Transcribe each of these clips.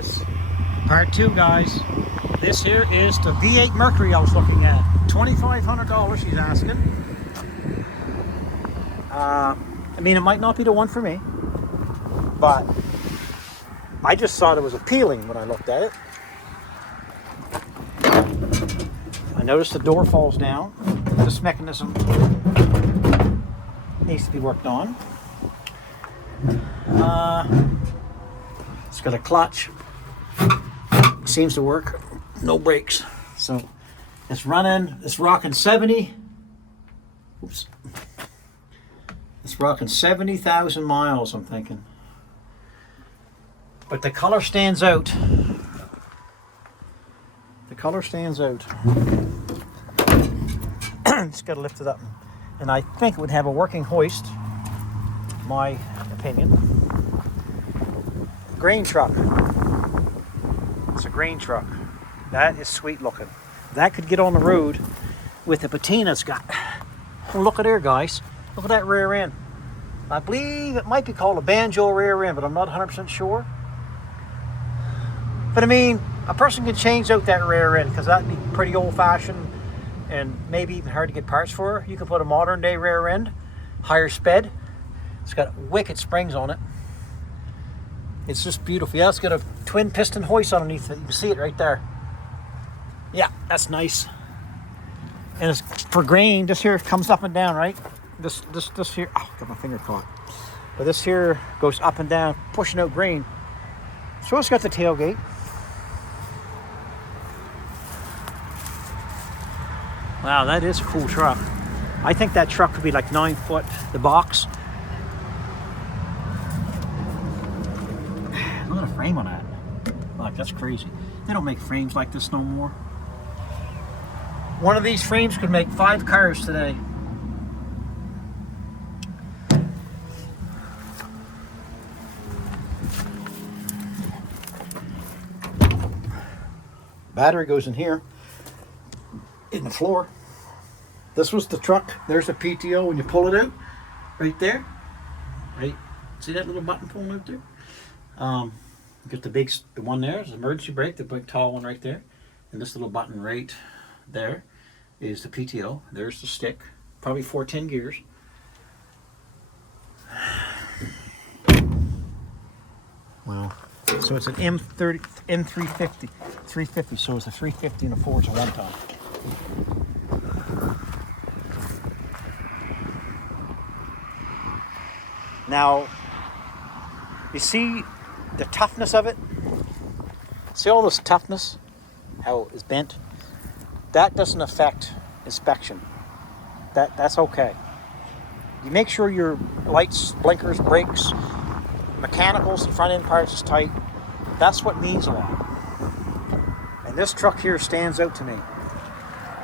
is part 2, guys. This here is the V8 Mercury I was looking at. $2,500 she's asking. I mean, it might not be the one for me, but I just thought it was appealing when I looked at it. I noticed the door falls down. This mechanism needs to be worked on. It's got a clutch. Seems to work. No brakes. So it's running. It's rocking 70. Oops. It's rocking 70,000 miles, I'm thinking. But the color stands out. The color stands out. Just got to lift it up. And I think it would have a working hoist. My opinion. Grain truck. It's a grain truck. That is sweet looking. That could get on the road with the patina it's got. Oh, look at there, guys. Look at that rear end. I believe it might be called a banjo rear end, but I'm not 100% sure. But I mean, a person could change out that rear end because that'd be pretty old-fashioned and maybe even hard to get parts for. You can put a modern-day rear end, higher sped. It's got wicked springs on it. It's just beautiful. Yeah, it's got a twin piston hoist underneath it. You can see it right there. Yeah, that's nice. And it's for grain. This here comes up and down, right? This here. Oh, got my finger caught. But this here goes up and down, pushing out grain. So it's got the tailgate. Wow, that is a cool truck. I think that truck could be like 9 foot. The box. Look at the frame on that. Like, that's crazy. They don't make frames like this no more. One of these frames could make 5 cars today. Battery goes in here, in the floor. This was the truck. There's the PTO when you pull it out, right there. Right, see that little button pulling out there? Get the one there is the emergency brake, the big tall one right there, and this little button right there is the PTO. There's the stick, probably 410 gears. Wow. So it's an M350, 350. So it's a 350 and a 4 to 1 ton. Now, you see the toughness of it? See all this toughness? How it's bent? That doesn't affect inspection. That's okay. You make sure your lights, blinkers, brakes, mechanicals, the front end parts is tight. That's what means a lot. And this truck here stands out to me.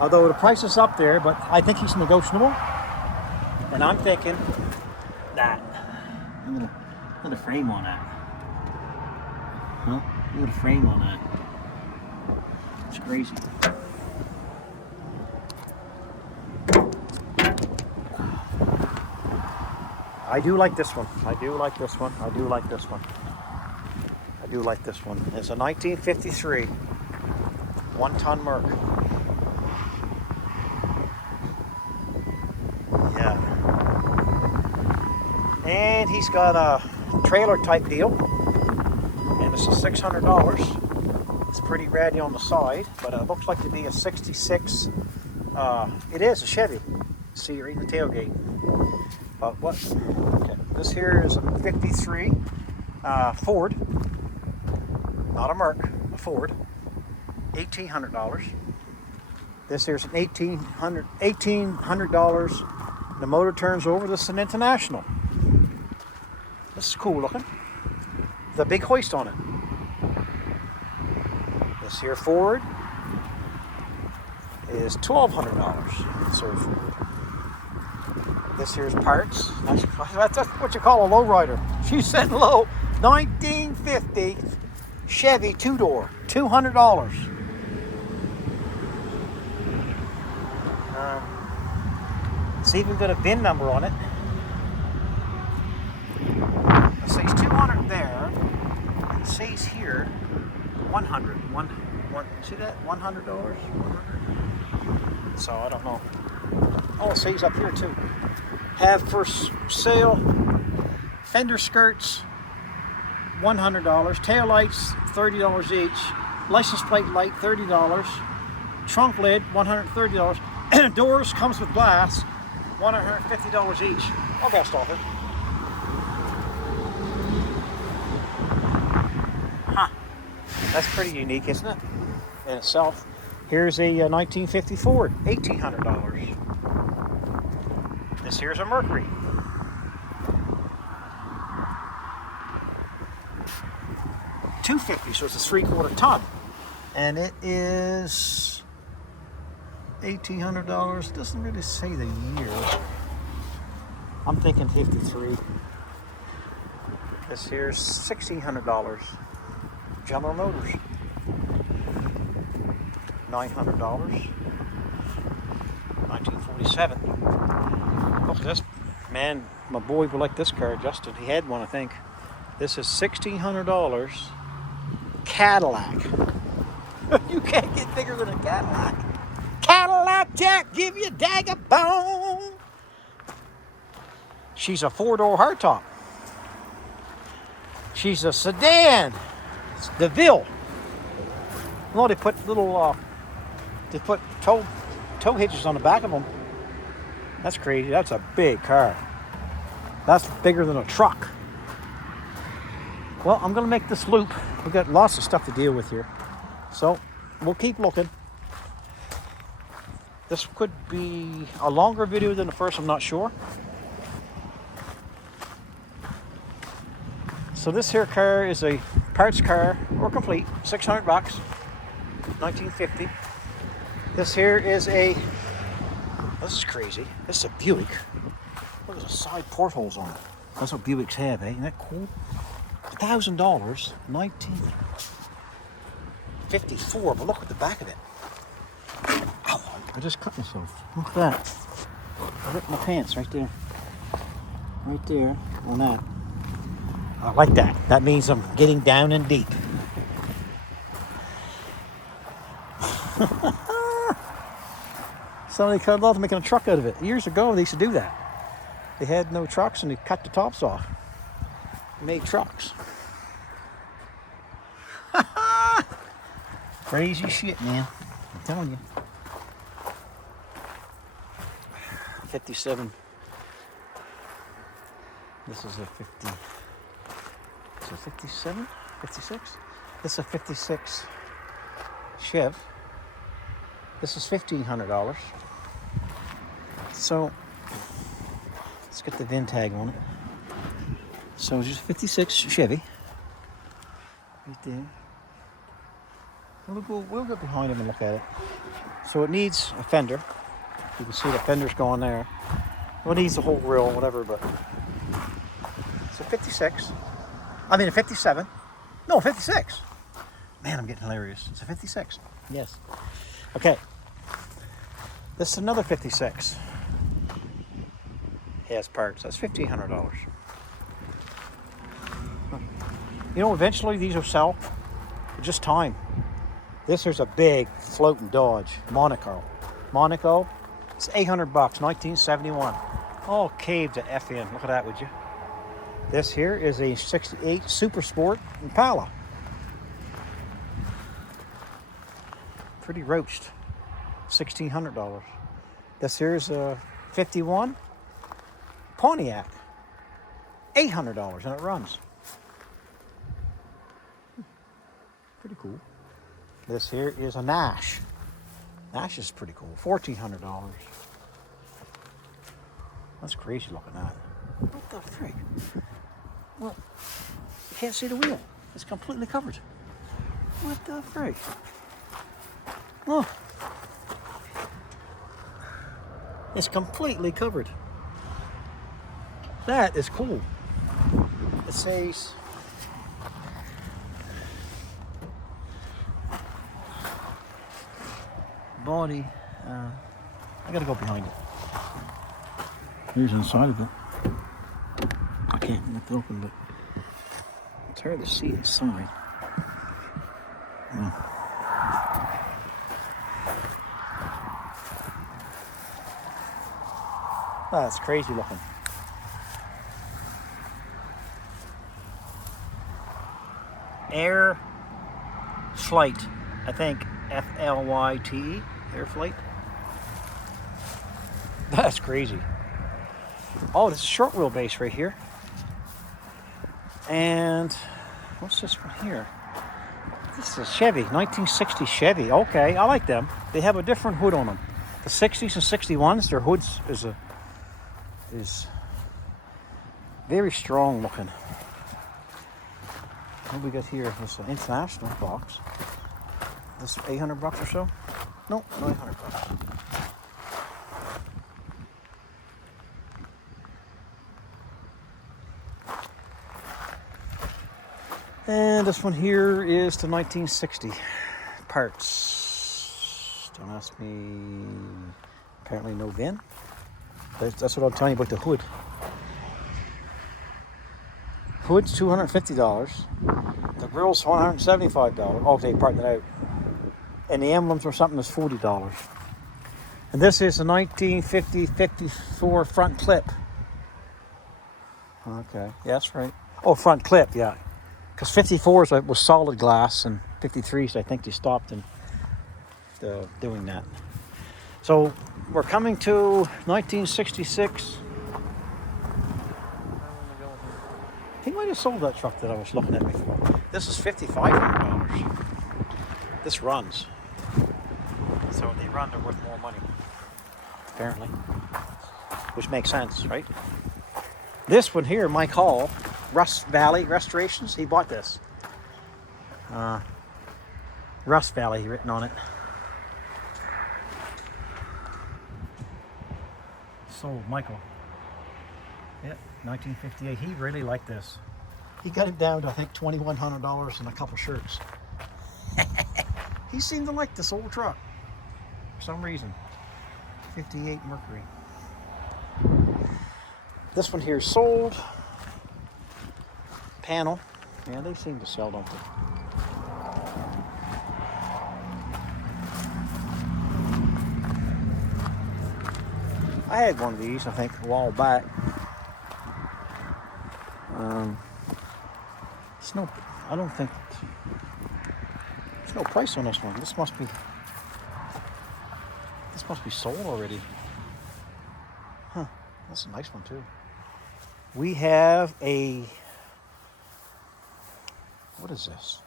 Although the price is up there, but I think he's negotiable. And I'm thinking that. Look at the frame on that. Huh? Look at the frame on that. It's crazy. I do like this one. I do like this one. I do like this one. I do like this one. It's a 1953 1-ton Merc. Yeah. And he's got a trailer type deal. And it's a $600. It's pretty ratty on the side, but it looks like to be a 66. It is a Chevy. See, right in the tailgate. But what? Okay. This here is a 53 Ford. Not a Merc, a Ford. $1,800. This here's an $1,800. The motor turns over. This is an International. This is cool looking. The big hoist on it. This here Ford is $1,200. So this here's parts. That's what you call a lowrider. She's sitting low. 1950 Chevy 2-door. $200. It's even got a VIN number on it. It says 200 there. It says here 100. See that? $100. So I don't know. Oh, it says up here too. Have for sale fender skirts, $100. Tail lights, $30 each. License plate light, $30. Trunk lid, $130. Doors comes with glass, $150 each. I'll get stop it. Huh. That's pretty unique, isn't it? In itself. Here's a 1950 Ford, $1,800. This here's a Mercury. $250, so it's a 3/4 ton. And it is $1,800. Doesn't really say the year. I'm thinking 53. This here's $1,600. General Motors. $900. 1947. Look at this. Man, my boy would like this car, Justin. He had one, I think. This is $1,600. Cadillac. You can't get bigger than a Cadillac. Cadillac Jack, give you a dagger bone. She's a 4-door hardtop. She's a sedan. It's DeVille. No, they put little, they put tow hitches on the back of them. That's crazy. That's a big car. That's bigger than a truck. Well, I'm going to make this loop. We've got lots of stuff to deal with here. So, we'll keep looking. This could be a longer video than the first, I'm not sure. So this here car is a parts car, or complete, $600, 1950. This here is a, this is crazy. This is a Buick. Look at the side portholes on it. That's what Buicks have, eh? Isn't that cool? $1,000, 1954, but look at the back of it. Ow, I just cut myself. Look at that. I ripped my pants right there. Right there on that. I like that. That means I'm getting down and deep. Somebody cut it off making a truck out of it. Years ago, they used to do that. They had no trucks and they cut the tops off. Made trucks. Crazy shit, man. I'm telling you. 57. This is a 50. Is it 57? 56? This is a 56 Chev. This is $1,500. So let's get the VIN tag on it. So it's just 56 Chevy. Right there. We'll get behind him and look at it. So it needs a fender. You can see the fender's going there. Well, it needs a whole grill, whatever, but it's a 56. I mean a 57. No, 56. Man, I'm getting hilarious. It's a 56. Yes. Okay. This is another 56. Has parts. That's $1,500. You know, eventually these will sell. Just time. This here's a big floating Dodge. Monaco. It's $800, 1971. All caved to F in. Look at that, would you? This here is a 68 Super Sport Impala. Pretty roached. $1,600. This here is a 51 Pontiac. $800 and it runs. Pretty cool. This here is a Nash. Nash is pretty cool. $1,400. That's crazy looking at. What the frick? Well, you can't see the wheel. It's completely covered. What the frick? Oh. It's completely covered. That is cool. It says body. I gotta go behind it. Here's inside of it. I can't get it open, but it's hard to see inside. That's crazy looking. Air Flight, I think FLYTE, Air Flight. That's crazy. Oh, this is short wheelbase right here. And what's this one here? This is a Chevy, 1960 Chevy. Okay, I like them. They have a different hood on them. The 60s and 61s, their hoods is very strong looking. What we got here? This is an international box. This $800 or so? No, $900. And this one here is the 1960 parts. Don't ask me. Apparently no VIN. That's what I'm telling you about the hood. Hood's $250. The grill's $175. Oh, they parted it out. And the emblems or something is $40. And this is a 1950-54 front clip. Okay, yeah, that's right. Oh, front clip, yeah. Because 54s was solid glass, and 53s, I think they stopped in doing that. So we're coming to 1966. He might have sold that truck that I was looking at before. This is $5,500. This runs. So they run, they're worth more money, apparently. Which makes sense, right? This one here, Mike Hall, Rust Valley Restorations, he bought this. Rust Valley written on it. So Michael, yeah, 1958. He really liked this. He got it down to I think $2,100 and a couple shirts. He seemed to like this old truck for some reason. 58 Mercury. This one here is sold. Panel. Yeah, they seem to sell, don't they? I had one of these, I think, a while back. It's no, I don't think, there's no price on this one. This must be sold already. Huh, that's a nice one too. We have a, what is this?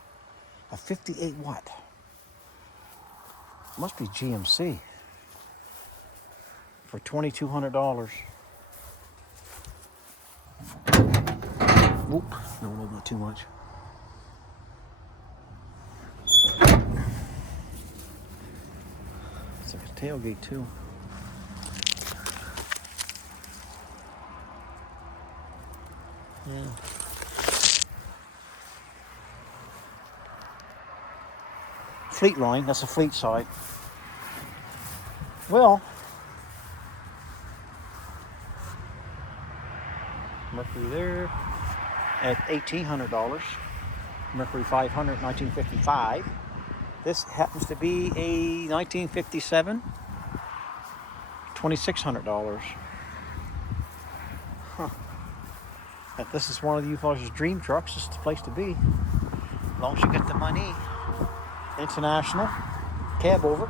A 58 watt. Must be GMC. For $2,200. Whoop, no, not too much. It's like a tailgate too. Yeah. Fleet line, that's a fleet side. Well, Mercury there at $1,800. Mercury 500, 1955. This happens to be a 1957, $2,600. Huh. If this is one of you fellas' dream trucks, this is the place to be. As long as you get the money. International, cab over,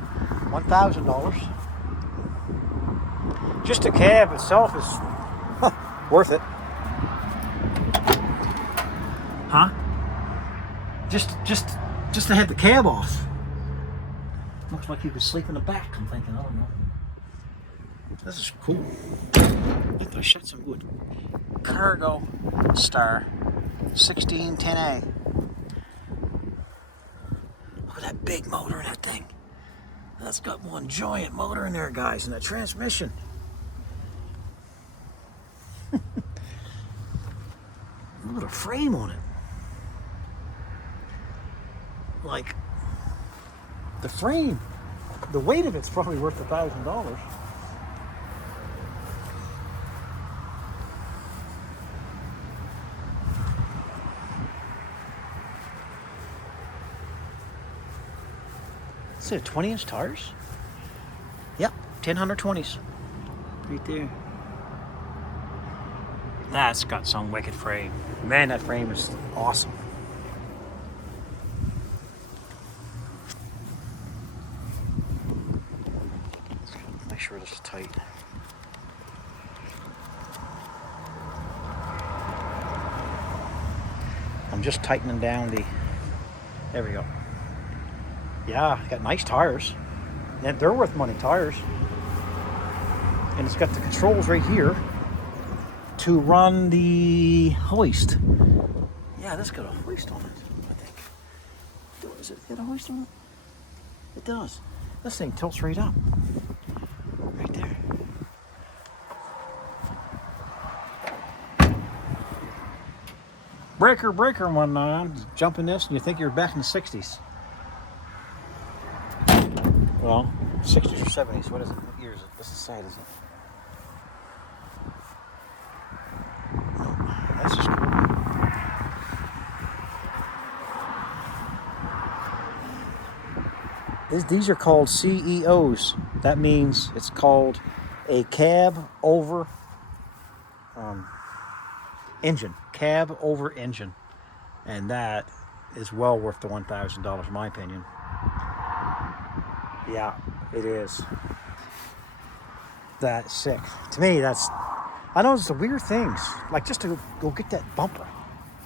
$1,000. Just the cab itself is worth it. Huh? Just to have the cab off. Looks like you could sleep in the back, I'm thinking, I don't know. This is cool. I shot some good. Cargo Star 1610A. Look at that big motor in that thing. That's got one giant motor in there, guys, and that transmission. Look at the frame on it. Like, the frame, the weight of it's probably worth $1,000. What's it, 20-inch tires? Yep, 10/120s. Right there. That's got some wicked frame. Man, that frame is awesome. Make sure this is tight. I'm just tightening down the... There we go. Yeah, got nice tires. And they're worth money, tires. And it's got the controls right here to run the hoist. Yeah, this got a hoist on it, I think. Does it get a hoist on it? It does. This thing tilts right up. Right there. Breaker, breaker, one jumping this, and you think you're back in the 60s. Well, 60s or 70s. What is it? What year is it? What's the side, is it? No, that's just cool. These are called CEOs. That means it's called a cab over engine. Cab over engine. And that is well worth the $1,000 in my opinion. Yeah, it is. That's sick. To me, that's... I know it's the weird things. Like just to go get that bumper.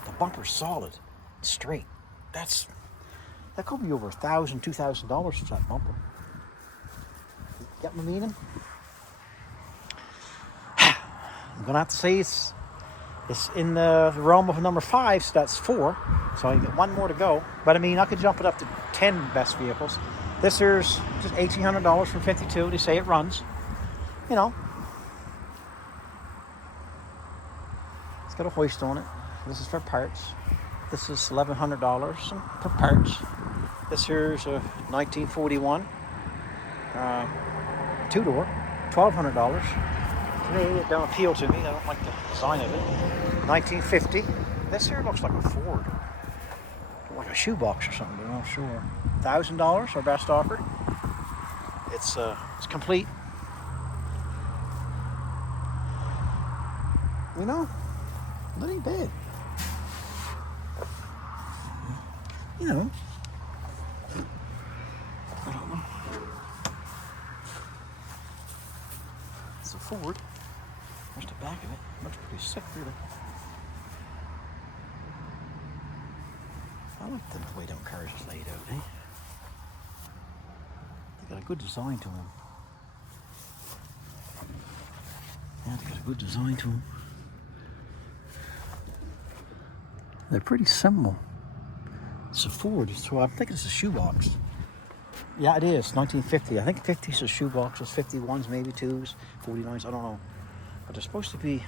The bumper's solid. Straight. That could be over $1,000, $2,000 for that bumper. Get my meaning? I'm gonna have to say it's in the realm of number 5, so that's 4. So I get one more to go. But I mean, I could jump it up to 10 best vehicles. This here's just $1,800 for 52. They say it runs. You know. It's got a hoist on it. This is for parts. This is $1,100 for parts. This here's a 1941 two-door, $1,200. To me, it don't appeal to me. I don't like the design of it. 1950. This here looks like a Ford, like a shoebox or something. But I'm not sure. $1,000, our best offer. It's complete. You know, that ain't bad. You know, I don't know. It's a Ford. There's the back of it. Looks pretty sick, really. I like the way them cars is laid out, eh? They got a good design to them. Yeah, they got a good design to them. They're pretty simple. It's a Ford, so I'm thinking it's a shoebox. Yeah, it is, 1950. I think 50s are shoeboxes, 51s, maybe 2s, 49s, I don't know. But there's supposed to be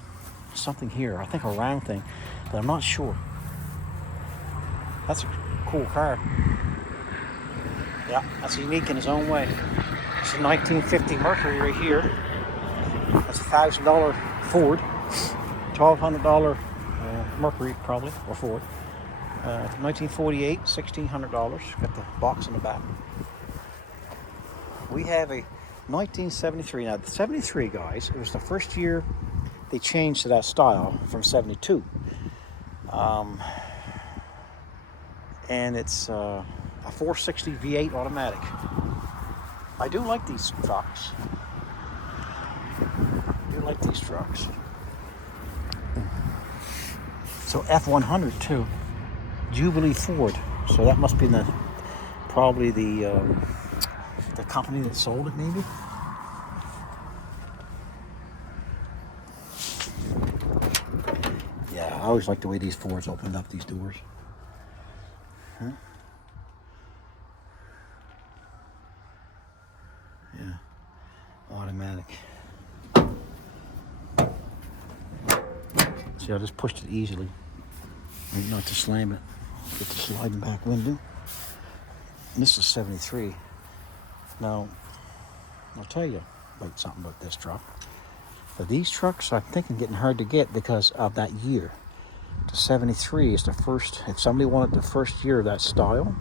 something here, I think a round thing, but I'm not sure. That's a cool car. Yeah, that's unique in its own way. It's a 1950 Mercury right here. That's a $1,000 Ford, $1,200 Mercury probably, or Ford. 1948, $1,600. Got the box in the back. We have a 1973. Now, the 73, guys, it was the first year they changed to that style from 72. And it's a 460 V8 automatic. I do like these trucks. So F100 too. Jubilee Ford. So that must be probably the company that sold it, maybe. Yeah, I always like the way these Fords opened up these doors. Huh? Yeah, automatic. See, I just pushed it easily. Not to slam it. Get the sliding back window. And this is 73. Now, I'll tell you something about this truck. But these trucks, I think, are getting hard to get because of that year. The 73 is the first. If somebody wanted the first year of that style,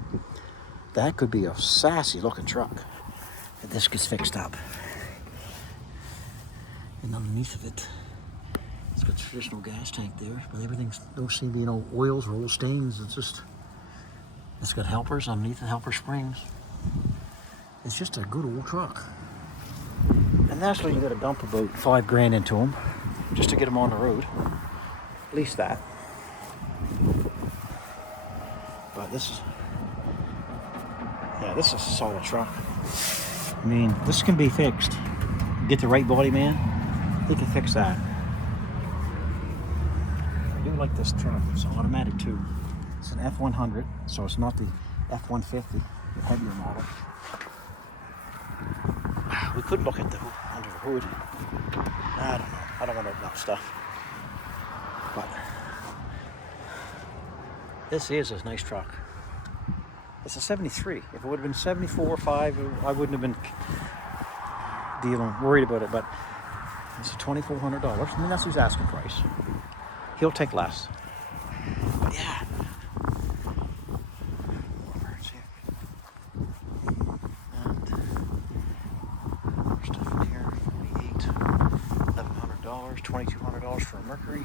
That could be a sassy looking truck if this gets fixed up. And underneath of it, it's got a traditional gas tank there, but everything's, don't seem to be no oils or oil stains. It's got helpers underneath the helper springs. It's just a good old truck. And naturally you got to dump about $5,000 into them just to get them on the road. At least that. But this is a solid truck. I mean, this can be fixed. Get the right body man, they can fix that. I do like this truck. It's automatic too. It's an F100, so it's not the F150, the heavier model. We could look at under the hood. I don't know. I don't want to open up stuff. But this is a nice truck. It's a 73. If it would have been 74 or 5, I wouldn't have been worried about it. But it's $2,400. I mean, that's his asking price. He'll take less. But yeah. More birds here. And stuff in here. 48. $1,100. $2,200 for a Mercury.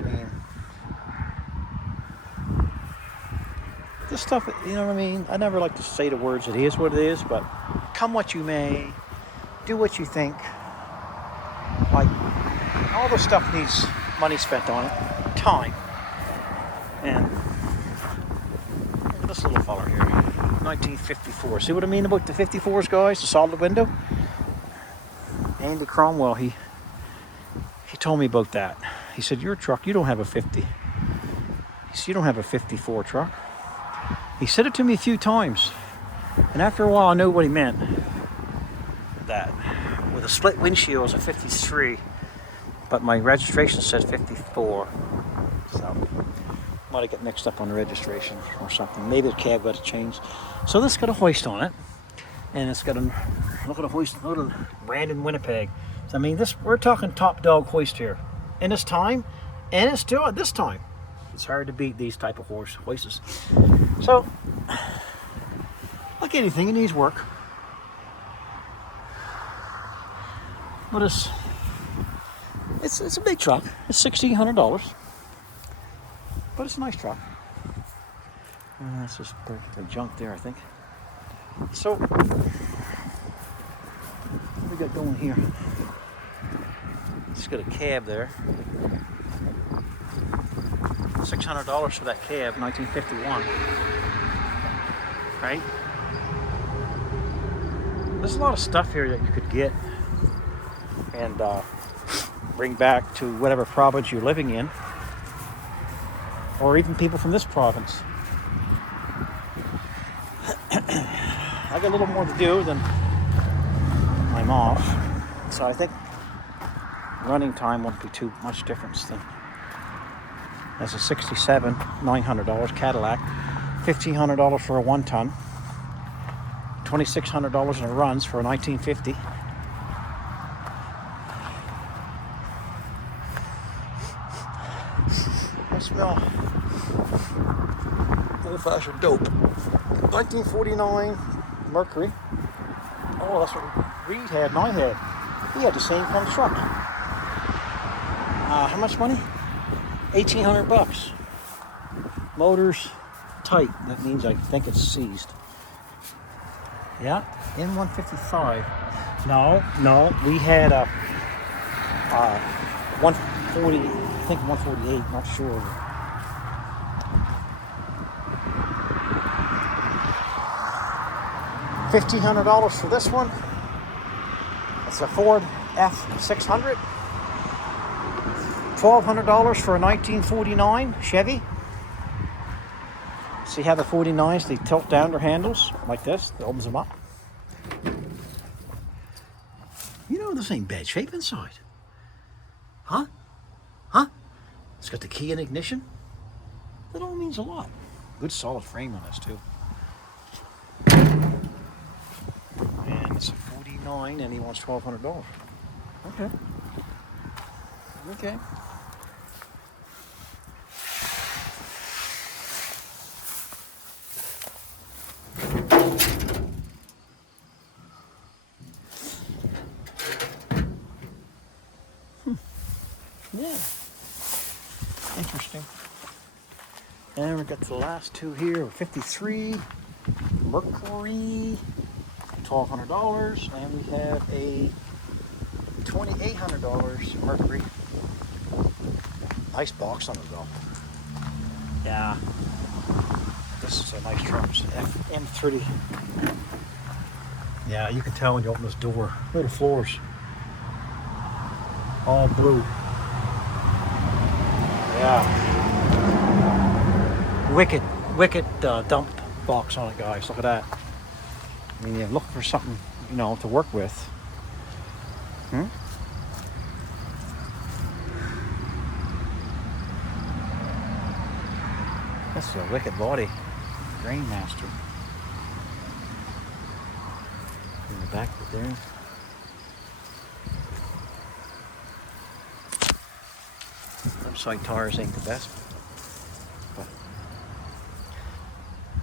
I mean, this stuff, you know what I mean? I never like to say the words, it is what it is, but come what you may, do what you think. Like, all this stuff needs money spent on it, time. And this little fella here, 1954. See what I mean about the 54s, guys? The solid window? Andy Cromwell, he told me about that. He said, your truck, you don't have a 50. He said, you don't have a 54 truck. He said it to me a few times. And after a while, I knew what he meant. That with a split windshield, it was a 53. But my registration said 54. So, might have got mixed up on the registration or something. Maybe the cab got changed. So this got a hoist on it. And it's got a, look at a hoist, look at Brandon, Winnipeg. So, I mean, we're talking top dog hoist here. In this time, and it's still at this time. It's hard to beat these type of hoists. So, like anything, it needs work. But it's a big truck. It's $1,600. But it's a nice truck. That's just perfectly junk there, I think. So, what we got going here? It's got a cab there. $600 for that cab, 1951. Right? There's a lot of stuff here that you could get and bring back to whatever province you're living in, or even people from this province. I got a little more to do than I'm off, so I think running time won't be too much difference than. That's a '67, $900 Cadillac, $1,500 for a 1-ton, $2,600 in a runs for a 1950. I smell old-fashioned dope. 1949 Mercury. Oh, that's what Reed had and I had. He had the same kind of truck. How much money? $1,800. Motors tight. That means I think it's seized. Yeah, N155. No, we had a 140. I think 148. Not sure. $1,500 for this one. It's a Ford F600. $1,200 for a 1949 Chevy. See how the 49s, they tilt down their handles like this. It opens them up. You know, this ain't bad shape inside. Huh? It's got the key and ignition. That all means a lot. Good solid frame on this too. And it's a 49 and he wants $1,200. Okay. And we got the last two here. 53 Mercury, $1,200, and we have a $2,800 Mercury. Nice box on it though. Yeah, this is a nice truck. It's an M30. Yeah, you can tell when you open this door. Look at the floors, all blue. Yeah, wicked dump box on it, guys. Look at that. I mean, you're looking for something, you know, to work with. That's a wicked body. Grainmaster. In the back there. Website tires ain't the best. But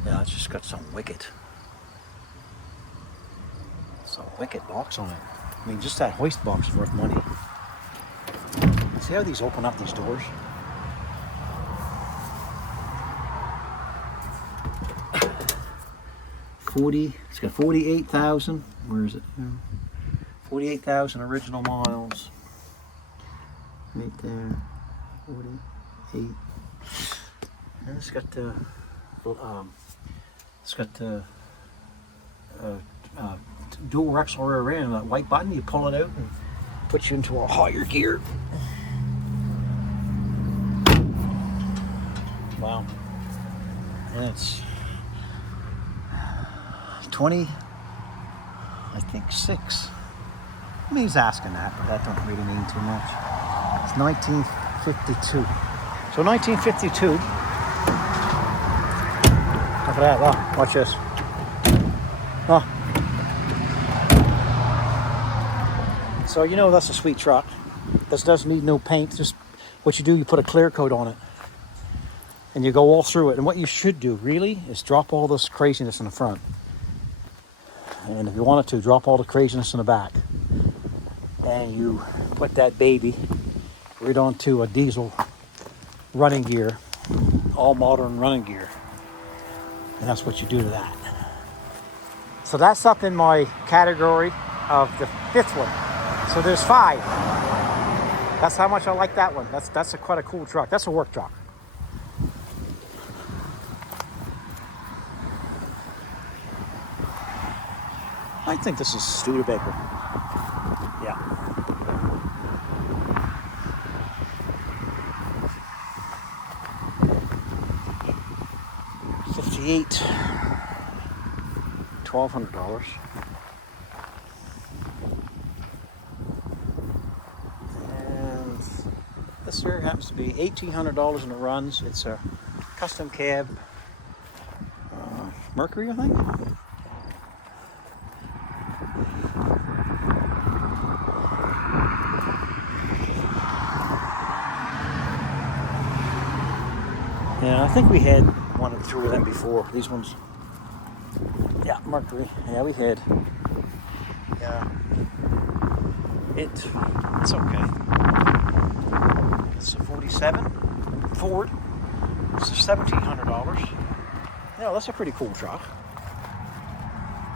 yeah, it's just got some wicked box on it. I mean, just that hoist box is worth money. See how these open up, these doors? It's got 48,000. Where is it? 48,000 original miles. Right there. 48. And it's got the dual axle rear end. That white button, you pull it out and puts you into a higher gear. Wow. And it's 20, I think 6. I mean, he's asking that, but that don't really mean too much. It's 1952. So 1952. Look at that. Wow. Watch this. Oh. So you know that's a sweet truck. This doesn't need no paint. Just what you do, you put a clear coat on it. And you go all through it. And what you should do, really, is drop all this craziness in the front. And if you wanted to, drop all the craziness in the back. And you put that baby right onto a diesel running gear, all modern running gear. And that's what you do to that. So that's up in my category of the 5th one. So there's 5. That's how much I like that one. That's quite a cool truck. That's a work truck. I think this is Studebaker. Yeah. $58. $1,200. And this here happens to be $1,800 and it runs. It's a custom cab Mercury, I think. Yeah, I think we had one or two of them before. These ones. Yeah, Mercury. Yeah, we had. Yeah. It's okay. It's a 47 Ford. It's $1,700. Yeah, that's a pretty cool truck.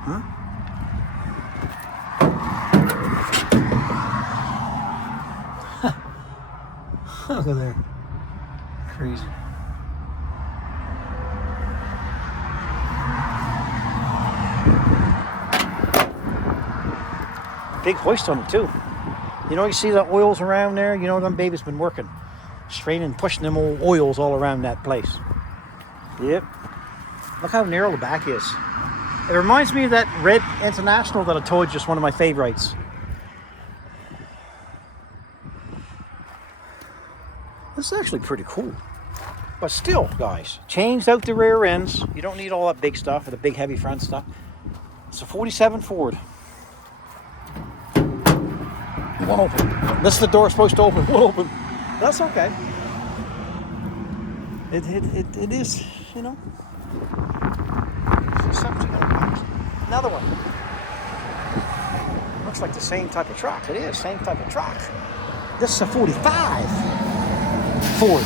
Huh? Look at there. Crazy. Big hoist on it too. You know, you see the oils around there? You know, them babies been working. Straining, pushing them old oils all around that place. Yep. Look how narrow the back is. It reminds me of that red International that I told you is one of my favorites. This is actually pretty cool. But still, guys, changed out the rear ends. You don't need all that big stuff or the big heavy front stuff. It's a 47 Ford. It won't open. This is the door supposed to open. It won't open. That's okay. It is, you know. It's $1,700. Another one. Looks like the same type of truck. It is, same type of truck. This is a 45 Ford.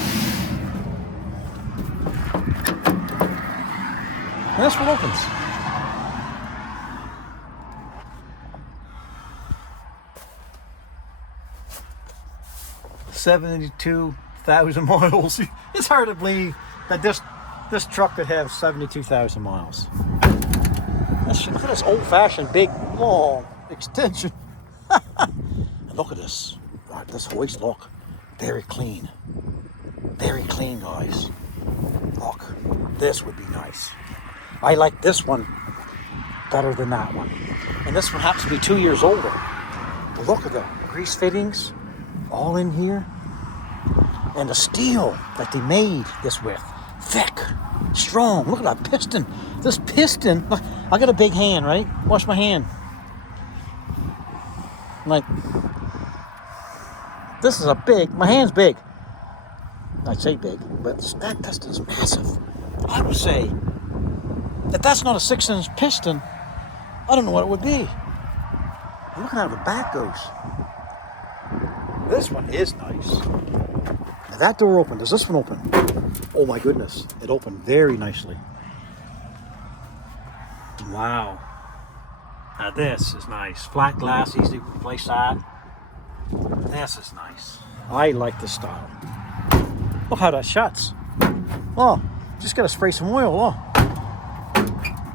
And this one opens. $72,000 miles. It's hard to believe that this truck could have 72,000 miles. Look at this old-fashioned, big, long extension. And look at this. Right, this hoist, look. Very clean. Very clean, guys. Look, this would be nice. I like this one better than that one. And this one happens to be 2 years older. But look at the grease fittings all in here. And the steel that they made this with. Thick, strong. Look at that piston. This piston, look, I got a big hand, right? Watch my hand. Like, this is my hand's big. I'd say big, but that piston is massive. I would say that that's not a 6-inch piston. I don't know what it would be. Look at how the back goes. This one is nice. Now that door opened. Does this one open? Oh my goodness. It opened very nicely. Wow. Now this is nice. Flat glass, easy to replace that. This is nice. I like this style. Look how that shuts. Oh, just gotta spray some oil.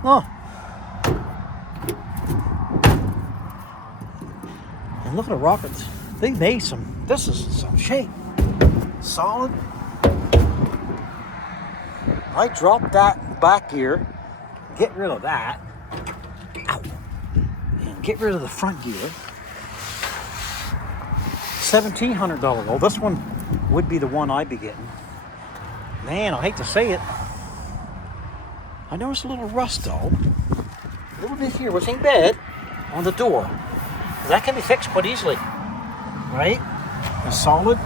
Oh. And look at the rockets. They made some. This is some shape. Solid. I dropped that back gear. Get rid of that. Ow. And get rid of the front gear. $1,700. Oh, this one would be the one I'd be getting. Man, I hate to say it. I noticed a little rust though. A little bit here, which ain't bad, on the door. That can be fixed quite easily. Right? It's solid.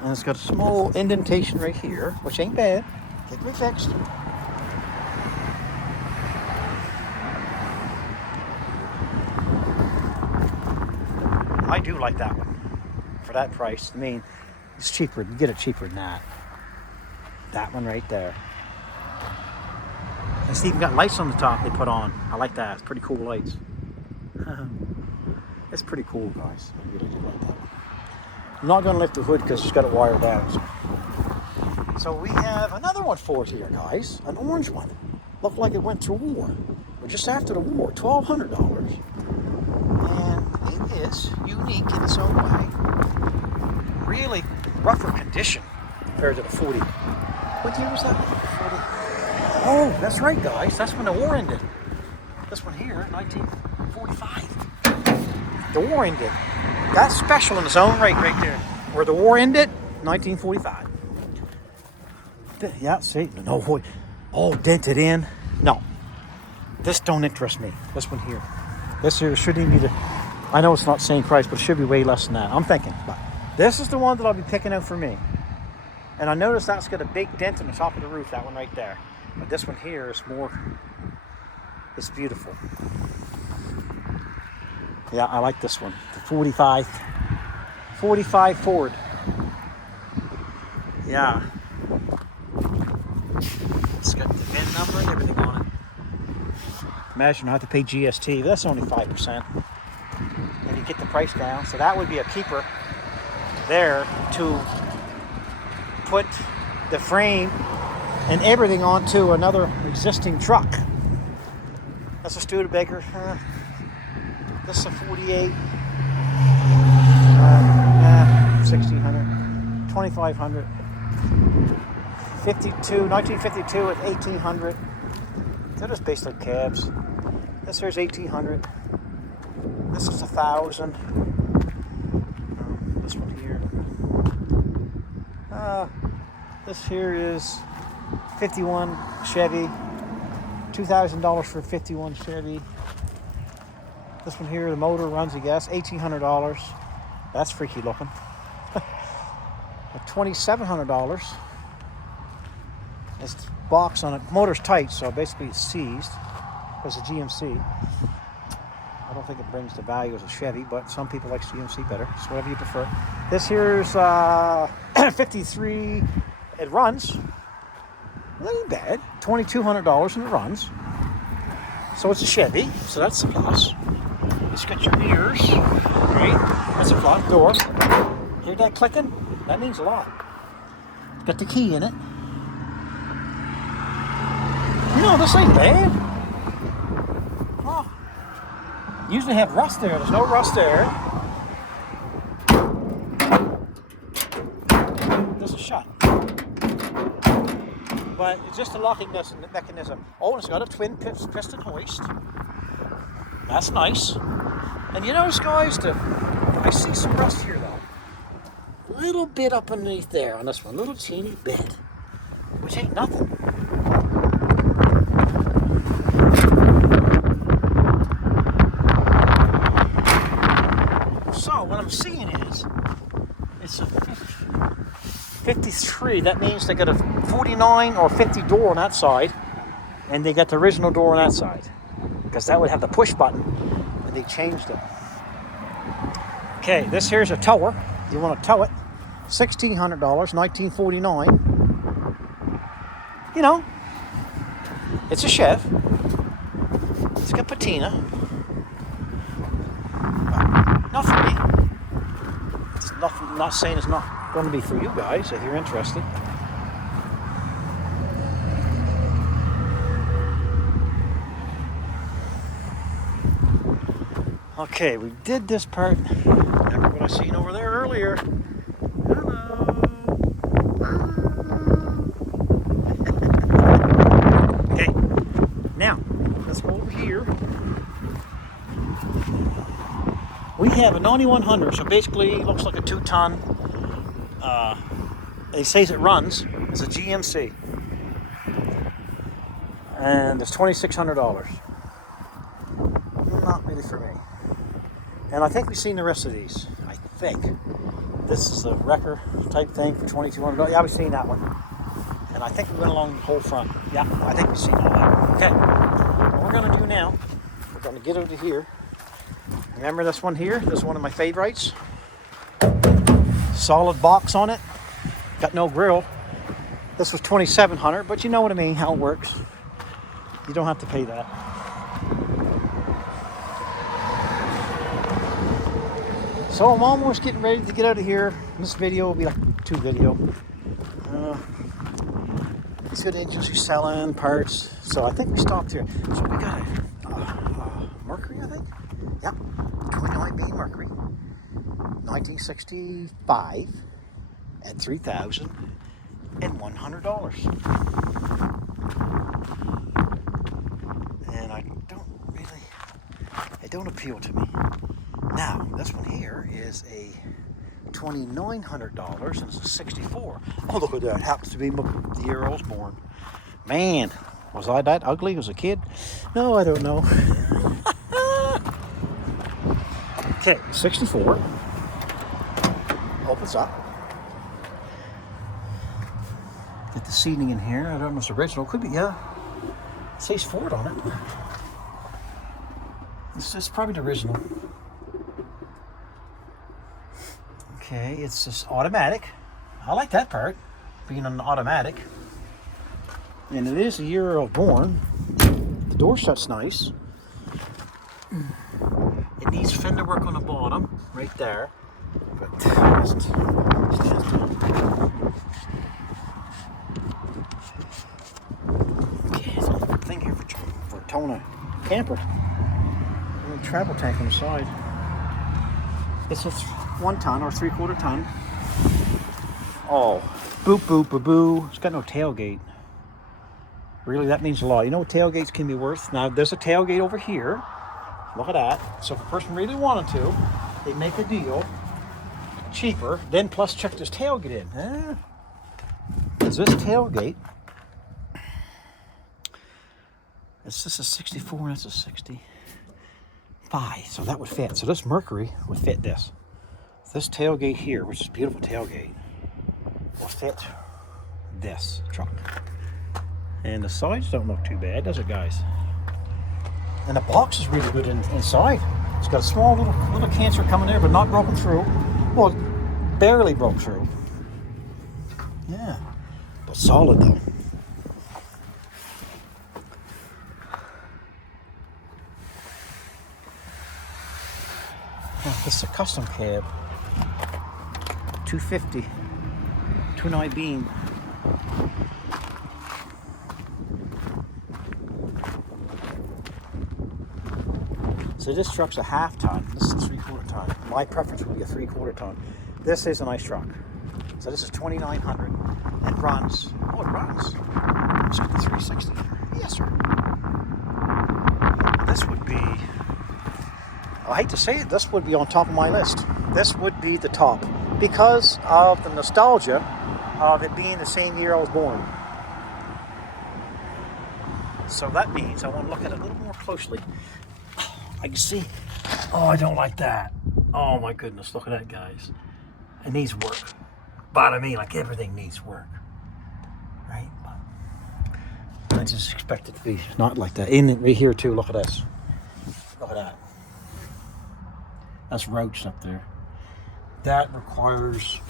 And it's got a small indentation right here, which ain't bad. It can be fixed. I do like that one. For that price, I mean, it's cheaper. You get it cheaper than that. That one right there. It's even got lights on the top they put on. I like that. It's pretty cool lights. It's pretty cool, guys. I really do like that one. I'm not going to lift the hood because it's got it wired down. So we have another one for it here, guys. An orange one. Looked like it went through war. Or just after the war. $1,200. And it is unique in its own way. Really rougher condition compared to the 40. What year was that? 40. Oh, that's right, guys. That's when the war ended. This one here, 1945. The war ended. That's special in its own right there. Where the war ended, 1945. Yeah, see? No, all dented in. No. This don't interest me. This one here. This here shouldn't even be the... I know it's not the same price, but it should be way less than that. I'm thinking. But this is the one that I'll be picking out for me. And I noticed that's got a big dent in the top of the roof, that one right there. But this one here is more... It's beautiful. Yeah, I like this one. The 45 Ford. Yeah. It's got the VIN number and everything on it. Imagine I have to pay GST, but that's only 5%. And you get the price down. So that would be a keeper there to put the frame and everything onto another existing truck. That's a Studebaker. This is a 48. 1,600. 2,500. 1952 with 1,800. They're just basically cabs. This here's 1,800. This is 1,000. This one here. This here is 51 Chevy. $2,000 for a 51 Chevy. This one here, the motor runs a gas, $1,800. That's freaky looking. $2,700. This box on it, motor's tight, so basically it's seized. Because of GMC. I don't think it brings the value as a Chevy, but some people like GMC better. So whatever you prefer. This here's 53. It runs. That ain't bad. $2,200 and it runs. So it's a Chevy, so that's a plus. It's got your mirrors, right? That's a plus. Door. Hear that clicking? That means a lot. It's got the key in it. You know, this ain't bad. Oh. Usually have rust there. There's no rust there. This is shut. But it's just a locking mechanism. Oh, and it's got a twin piston hoist. That's nice. And you notice, guys, I see some rust here, though. A little bit up underneath there on this one. A little teeny bit. Which ain't nothing. So, what I'm seeing is, it's a 53. That means they got a 49 or 50 door on that side, and they got the original door on that side, because that would have the push button, and they changed it. Okay, this here's a tower. You want to tow it? $1,600, 1949. You know, it's a Chev. It's got patina. Not for me. It's nothing. I'm not saying it's not going to be for you guys if you're interested. Okay, we did this part. Remember what I seen over there earlier? Hello. Okay, now let's go over here. We have a 9100, so basically it looks like a 2-ton. It says it runs. It's a GMC, and it's $2,600. Not really for me. And I think we've seen the rest of these. I think this is the wrecker type thing for $2,200. Yeah, we've seen that one. And I think we went along the whole front. Yeah, I think we've seen all that. Okay, what we're going to do now, we're going to get over here. Remember this one here? This is one of my favorites. Solid box on it. Got no grill. This was $2,700, but you know what I mean, how it works. You don't have to pay that. So I'm almost getting ready to get out of here. This video will be like 2 video. These good engines are selling parts. So I think we stopped here. So we got a Mercury, I think. Yep, 29B Mercury, 1965 at $3,100. And it don't appeal to me. Now, this one here is a $2,900 and it's a 64. Oh, look at that. Happens to be the year I was born. Man, was I that ugly as a kid? No, I don't know. Okay, 64. Opens up. Get the seating in here. I don't know if it's original. Could be, yeah. It says Ford on it. It's probably the original. Okay, it's just automatic. I like that part, being an automatic. And it is a year of born. The door shuts nice. It needs fender work on the bottom, right there. But just okay, so a thing here for towing a camper. A little travel tank on the side. It's a 1 ton or 3/4 ton. Oh, boop boop boo boo. It's got no tailgate. Really, that means a lot. You know what tailgates can be worth? Now, there's a tailgate over here. Look at that. So if a person really wanted to, they make a deal cheaper, then plus check this tailgate in. Because this tailgate, it's just a 64 and it's a 65. So that would fit. So this Mercury would fit this. This tailgate here, which is a beautiful tailgate, will fit this truck. And the sides don't look too bad, does it, guys? And the box is really good inside. It's got a small little cancer coming there, but not broken through. Well, barely broke through. Yeah, but solid though. Oh, this is a custom cab. 250. Twin eye beam. So this truck's a half ton. This is a 3/4 ton. My preference would be a 3/4 ton. This is a nice truck. So this is 2,900. It runs. Oh, it runs. Let's get the 360 here. Yes, sir. This would be, I hate to say it, this would be on top of my list. This would be the top because of the nostalgia of it being the same year I was born. So that means I want to look at it a little more closely. I can see. Oh, I don't like that. Oh my goodness, look at that, guys. It needs work. But I mean, like everything needs work, right? But I just expect it to be not like that. In right here too. Look at this. Look at that. That's roached up there. That requires.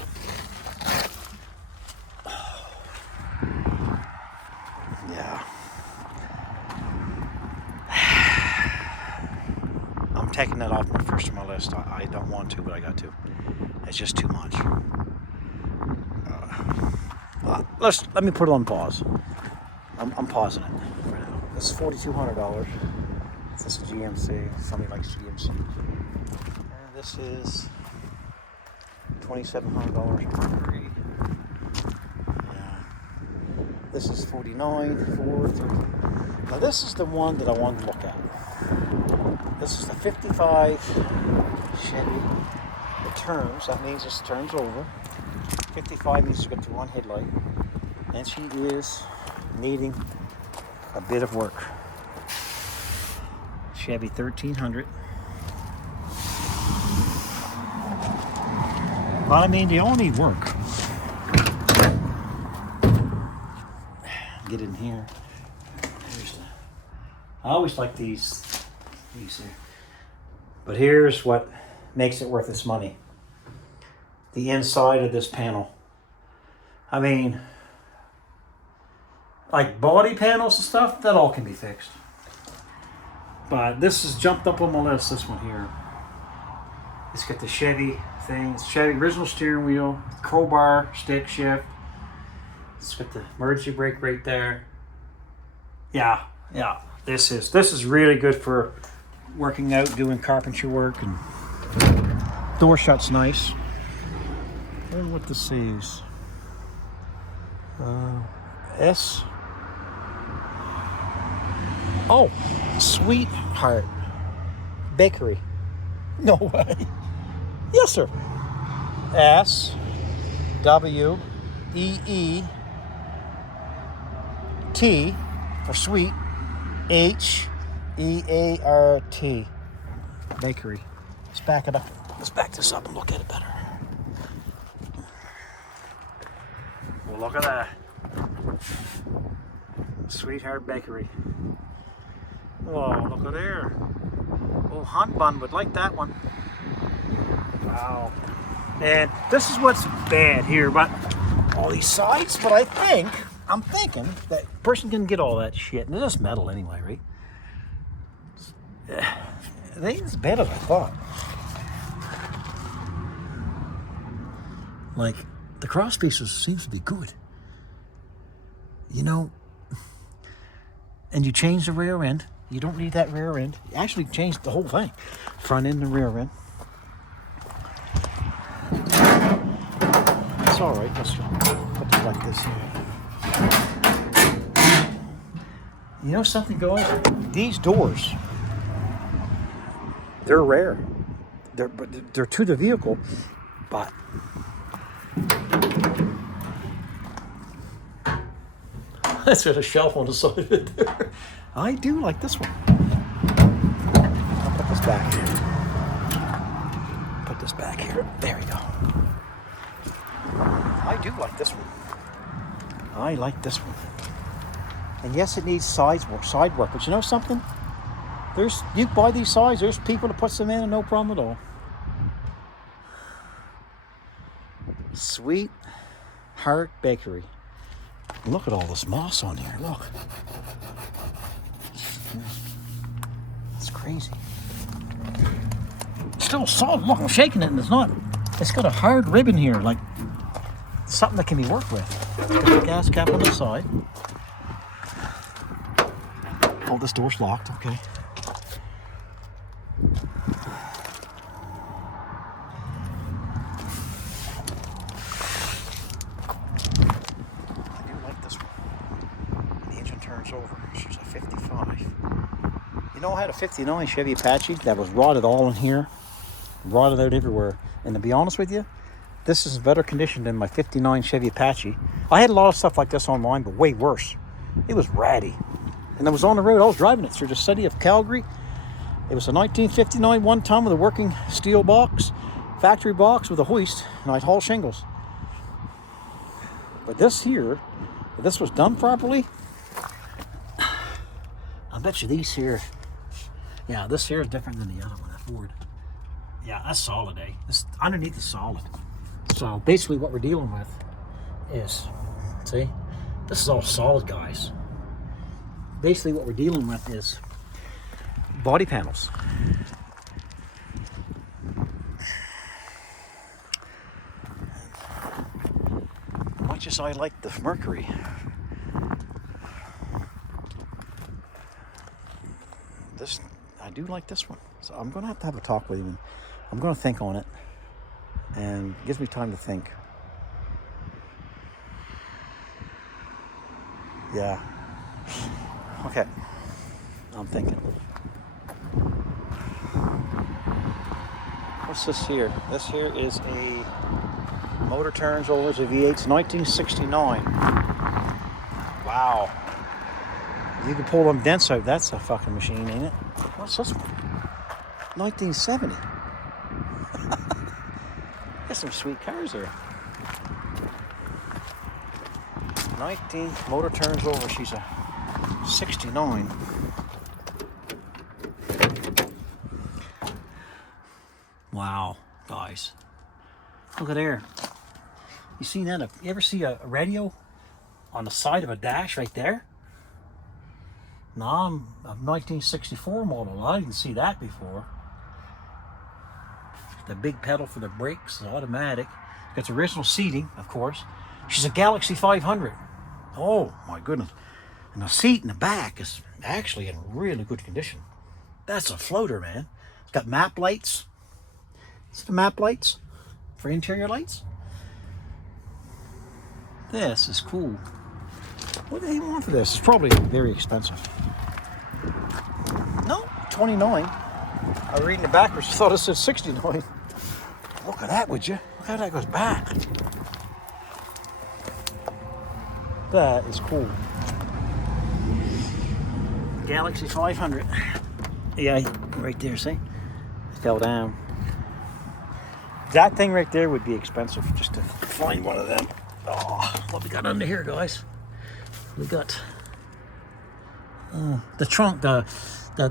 Yeah. I'm taking that off my first on my list. I don't want to, but I got to. It's just too much. Let me put it on pause. I'm pausing it for now. This is $4,200. This is GMC. Somebody likes GMC. And this is $2,700 Mercury. Yeah. This is $49,430. Now this is the one that I want to look at. This is the 55 Chevy. It turns. That means this turns over. 55 means to get to one headlight. And she is needing a bit of work. Chevy 1300. But I mean, they all need work. Get in here. I always like these here. But here's what makes it worth its money. The inside of this panel. I mean, like body panels and stuff, that all can be fixed. But this has jumped up on my list, this one here. It's got the Chevy thing. It's Chevy original steering wheel, crowbar, stick shift. It's got the emergency brake right there. Yeah. This is really good for working out, doing carpentry work, and door shut's nice. I wonder what this is. S. Oh, Sweetheart Bakery. No way. Yes, sir. SWEET for sweet. HEART Bakery. Let's back it up. Let's back this up and look at it better. Well, look at that. Sweetheart Bakery. Oh, look at there. Oh, Hunt Bun would like that one. Wow. And this is what's bad here, but all these sides, but I'm thinking that person can get all that shit. And it's just metal anyway, right? It ain't as bad as I thought. Like, the cross pieces seems to be good. You know, and you change the rear end. You don't need that rear end. You actually changed the whole thing. Front end and rear end. It's all right. Let's put it like this here. You know something, guys? These doors, they're rare. They're to the vehicle, but that's got a shelf on the side of it there. I do like this one. I'll put this back here. Put this back here. There we go. I do like this one. I like this one. And yes, it needs side work. But you know something? You buy these sides, there's people that puts them in and no problem at all. Sweet Hart Bakery. Look at all this moss on here. Look. It's crazy. Still solid. Look, I'm shaking it and it's not. It's got a hard ribbon here, like something that can be worked with. Got the gas cap on the side. Oh, this door's locked. Okay. Over. She's a 55. You know, I had a 59 Chevy Apache that was rotted all in here, rotted out everywhere. And to be honest with you, this is better condition than my 59 Chevy Apache. I had a lot of stuff like this on mine, but way worse. It was ratty. And I was on the road. I was driving it through the city of Calgary. It was a 1959 one ton with a working steel box, factory box with a hoist, and I'd haul shingles. But this here, if this was done properly, I bet you these here, yeah, this here is different than the other one, that Ford. Yeah, that's solid, eh? This underneath is solid. So basically what we're dealing with is, see, this is all solid, guys. Basically what we're dealing with is body panels. Much as I like the Mercury, I do like this one. So I'm going to have a talk with him. I'm going to think on it. And it gives me time to think. Yeah. Okay. I'm thinking. What's this here? This here is a motor turns over as a V8. 1969. Wow. You can pull them dents out. That's a fucking machine, ain't it? What's this one? 1970. There's some sweet cars there. 19 motor turns over. She's a 69. Wow, guys. Look at there. You seen that? You ever see a radio on the side of a dash right there? No, I'm a 1964 model. I didn't see that before. The big pedal for the brakes, the automatic. Got the original seating, of course. She's a Galaxy 500. Oh my goodness. And the seat in the back is actually in really good condition. That's a floater, man. It's got map lights. It's the map lights for interior lights. This is cool. What do they want for this? It's probably very expensive. No, 29. I was reading it backwards. I thought it said 69. Look at that, would you? Look how that goes back. That is cool. Galaxy 500. Yeah, right there, see? It fell down. That thing right there would be expensive just to find one of them. Oh, what we got under here, guys? We got the trunk, the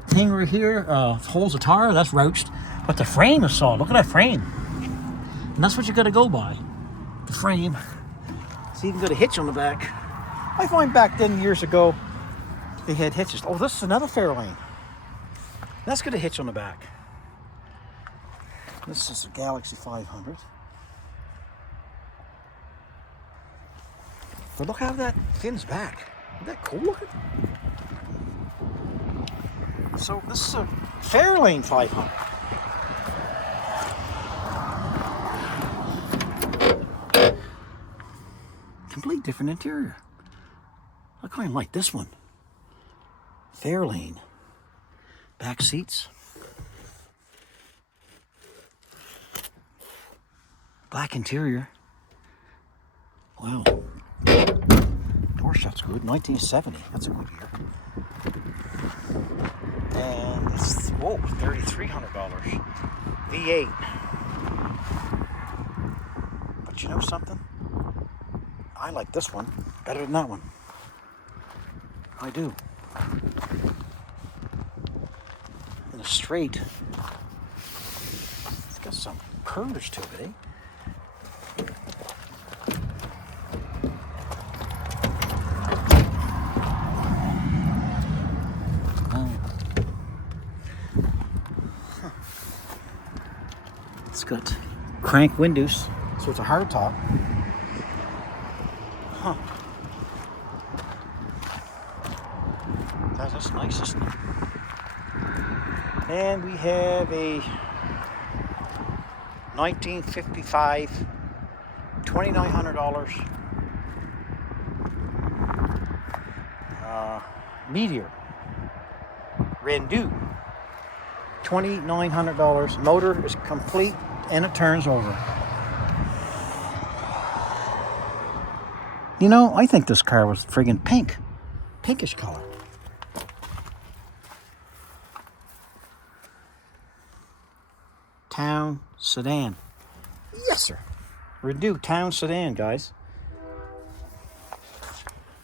thing right here holds the tire. That's roached, but the frame is solid. Look at that frame, and that's what you got to go by. The frame. So you can get a hitch on the back. I find back then years ago they had hitches. Oh, this is another Fairlane. That's got a hitch on the back. This is a Galaxy 500. But look how that fins back. Isn't that cool looking? So this is a Fairlane 500. Complete different interior. I kind of like this one. Fairlane. Back seats. Black interior. Wow. Door shut's good. 1970. That's a good year. And it's, whoa, $3,300. V8. But you know something? I like this one better than that one. I do. And a straight. It's got some curves to it, eh? got crank windows, so it's a hard top. Huh. That's nice, isn't it? And we have a 1955, $2,900 Meteor. Rendu. $2,900. Motor is complete and it turns over. You know, I think this car was friggin' pink. Pinkish color. Town sedan. Yes, sir. Rendu town sedan, guys.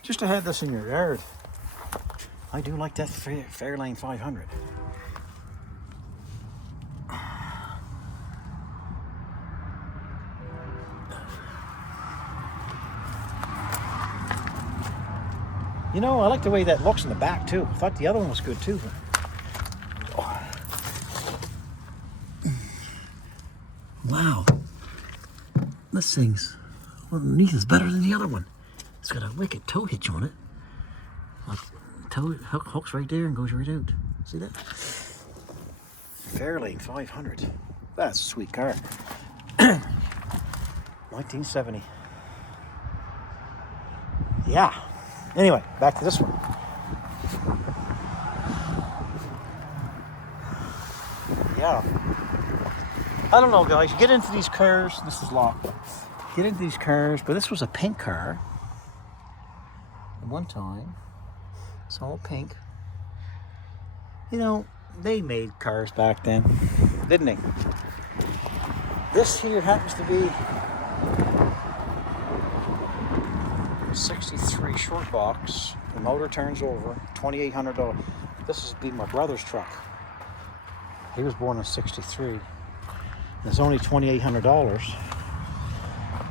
Just to have this in your yard. I do like that Fairlane 500. You know, I like the way that looks in the back too. I thought the other one was good too. Wow. This thing's underneath is better than the other one. It's got a wicked tow hitch on it. Tow hooks right there and goes right out. See that? Fairlane 500. That's a sweet car. 1970. Yeah. Anyway, back to this one. Yeah. I don't know, guys. You get into these cars. This is locked. Get into these cars, but this was a pink car. At one time. It's all pink. You know, they made cars back then, didn't they? This here happens to be 63 short box. The motor turns over. $2,800. This is be my brother's truck. He was born in '63. And it's only $2,800.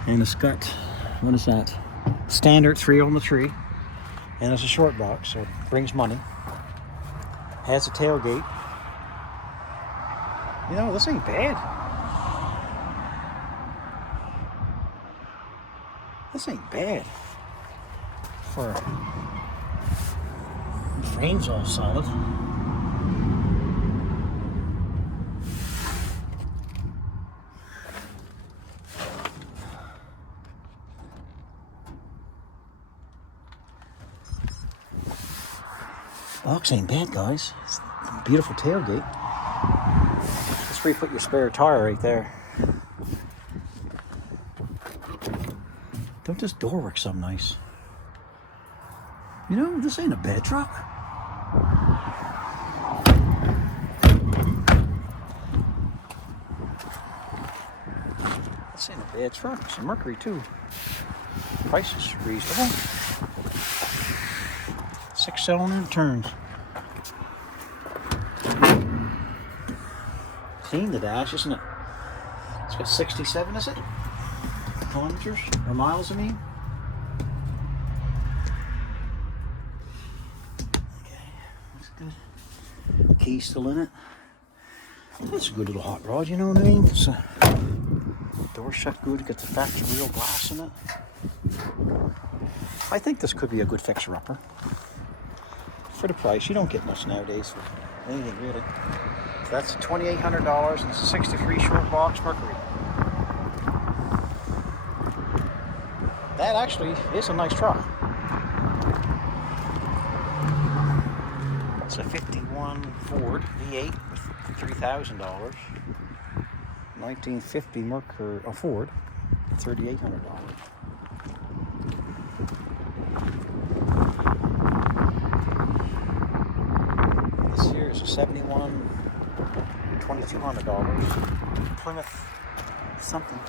And it's got, what is that? Standard 3 on the tree. And it's a short box, so it brings money. Has a tailgate. You know, this ain't bad. This ain't bad. For the frame's all solid. Box ain't bad, guys. It's a beautiful tailgate. That's where you put your spare tire right there. Don't this door work so nice? You know, this ain't a bad truck. This ain't a bad truck. It's a Mercury too. Price is reasonable. 6-cylinder turns. Clean the dash, isn't it? It's got 67, is it? Kilometers or miles, I mean. Okay, looks good. Key still in it. That's a good little hot rod, you know what I mean? It's door shut good. Got the factory real glass in it. I think this could be a good fixer-upper. For the price, you don't get much nowadays for anything really. So that's $2,800 and it's a 63 short box Mercury. That actually is a nice truck. It's a 51 Ford V8 with $3,000. 1950 Mercury, Ford, $3,800. This here is a 71, $2,200. Plymouth something.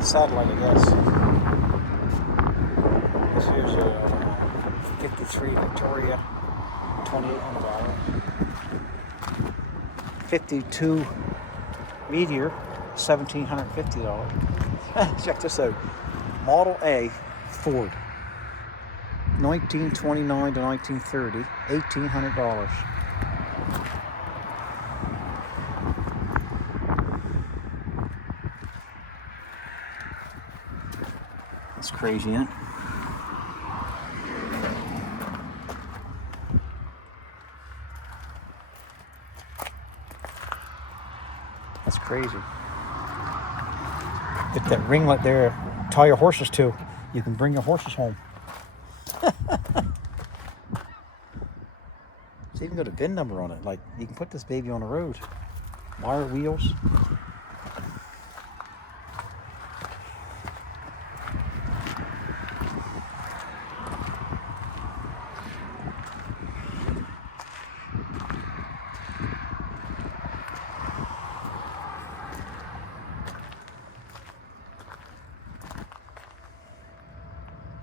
Satellite, I guess. This here's a 53 Victoria, $2,800. 52 Meteor, $1,750. Check this out. Model A Ford. 1929 to 1930, $1,800. That's crazy, isn't it? That's crazy. Get that ringlet there, tie your horses to. You can bring your horses home. It's even got a VIN number on it. Like, you can put this baby on the road. Wire wheels.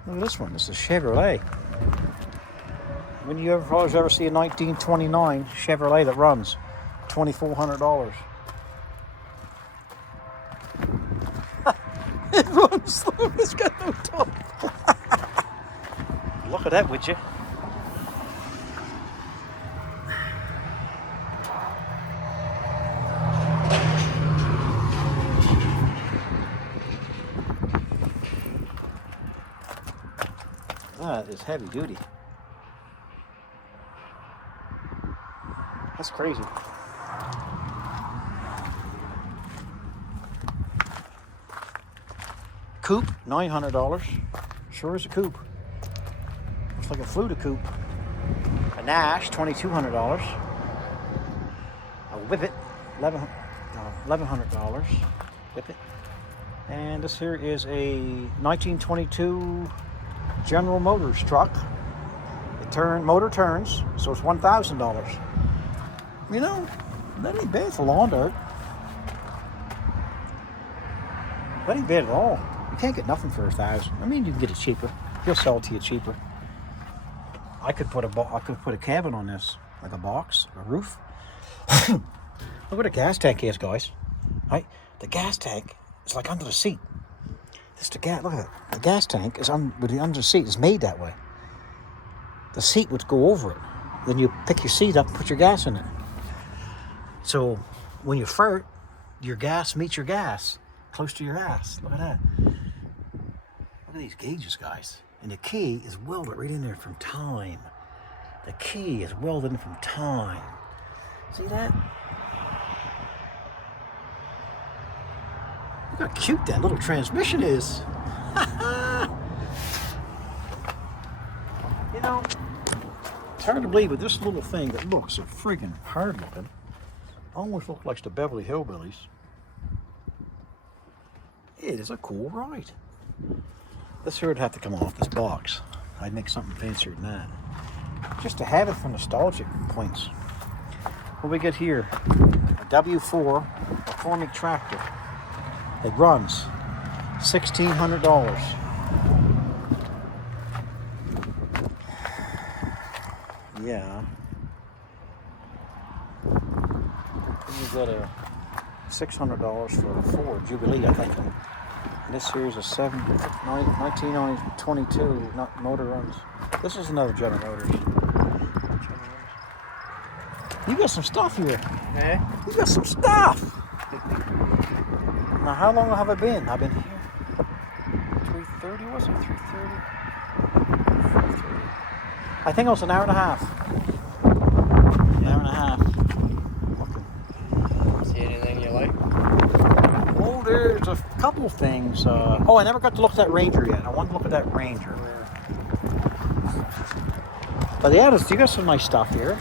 Look at this one. This is a Chevrolet. When you ever see a 1929 Chevrolet that runs $2,400? It runs slow. It's got no top. Look at that, would you? That is heavy duty. That's crazy. Coupe, $900. Sure is a coupe. Looks like a Fluta coupe. A Nash, $2,200. A Whippet, $1,100. Whippet. And this here is a 1922 General Motors truck. The motor turns, so it's $1,000. You know, that ain't bad for lawn dart. That ain't bad at all. You can't get nothing for $1,000. I mean, you can get it cheaper. He'll sell it to you cheaper. I could put a cabin on this, like a box, a roof. Look what a gas tank is, guys. Right? The gas tank is like under the seat. Look at that. The gas tank is under the seat. It's made that way. The seat would go over it. Then you pick your seat up and put your gas in it. So when you fart, your gas meets your gas close to your ass. Look at that. Look at these gauges, guys. And the key is welded right in there from time. The key is welded in from time. See that? Look how cute that little transmission is. You know, it's hard to believe, but this little thing that looks so friggin' hard looking almost looks like the Beverly Hillbillies. It is a cool ride. This here would have to come off this box. I'd make something fancier than that. Just to have it for nostalgic points. What we get here? A W4 McCormick tractor. It runs $1,600. Yeah. You got a $600 for a Ford Jubilee, I think. And this here is a 1922 motor runs. This is another General Motors. You got some stuff here. Eh? You got some stuff. Now, how long have I been? I've been here. 3:30, was it? 3:30? 4:30. I think it was an hour and a half. An hour and a half. See anything you like? Oh, there's a couple of things. I never got to look at that Ranger yet. I want to look at that Ranger. But yeah, you got some nice stuff here.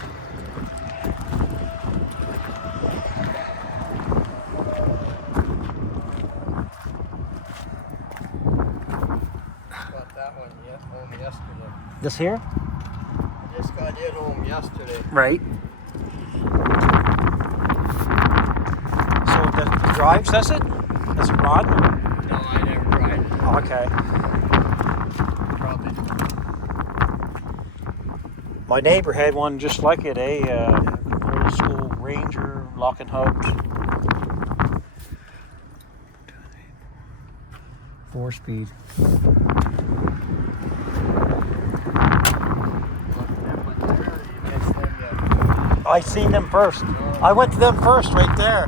Got that one home yesterday. This here? I just got it home yesterday. Right. So the drive says it? Does it run? No, I never tried it. Oh, okay. Probably. My neighbor had one just like it, old school Ranger, lock and hubs. 4-speed. I seen them first. I went to them first right there.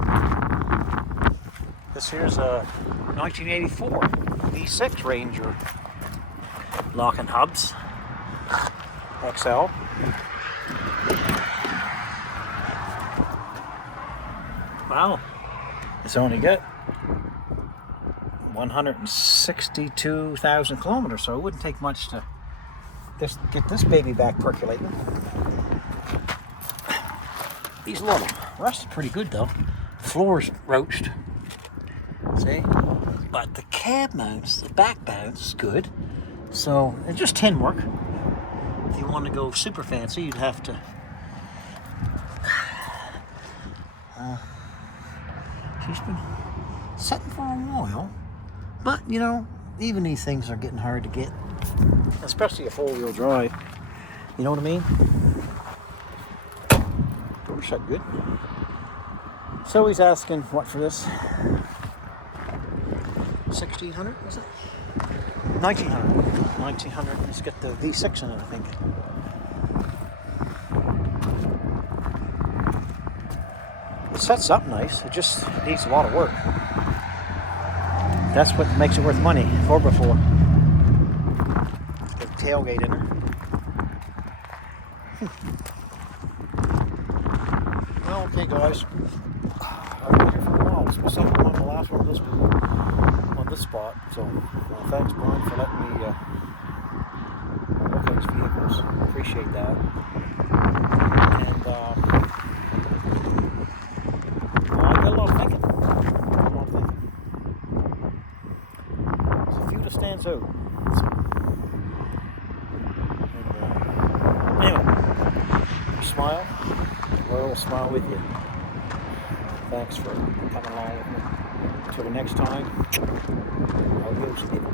This here's a 1984 V6 Ranger locking hubs XL. Wow, it's only got 162,000 kilometers, so it wouldn't take much to just get this baby back percolating. These little rusted pretty good though. Floor's roached. See? But the cab mounts, the back mounts is good. So it's just tin work. If you want to go super fancy, you'd have to she's been sitting for a while. But you know, even these things are getting hard to get. Especially a four-wheel drive. You know what I mean? Door shut good. So he's asking what for this? 1600 was it? 1900. 1900. Let's get the V6 in it, I think. It sets up nice. It just needs a lot of work. That's what makes it worth money. 4x4. Get a tailgate in her. Well, okay, guys. I've been here for a while. This is my second one, the last one on this spot. So, thanks, Brian, for letting me look at his vehicles. Appreciate that. And well, I got a lot of thinking. There's a few that stands out. And, anyway, smile. The world will smile with you. Thanks for coming along with me. Until the next time, I'll go to people.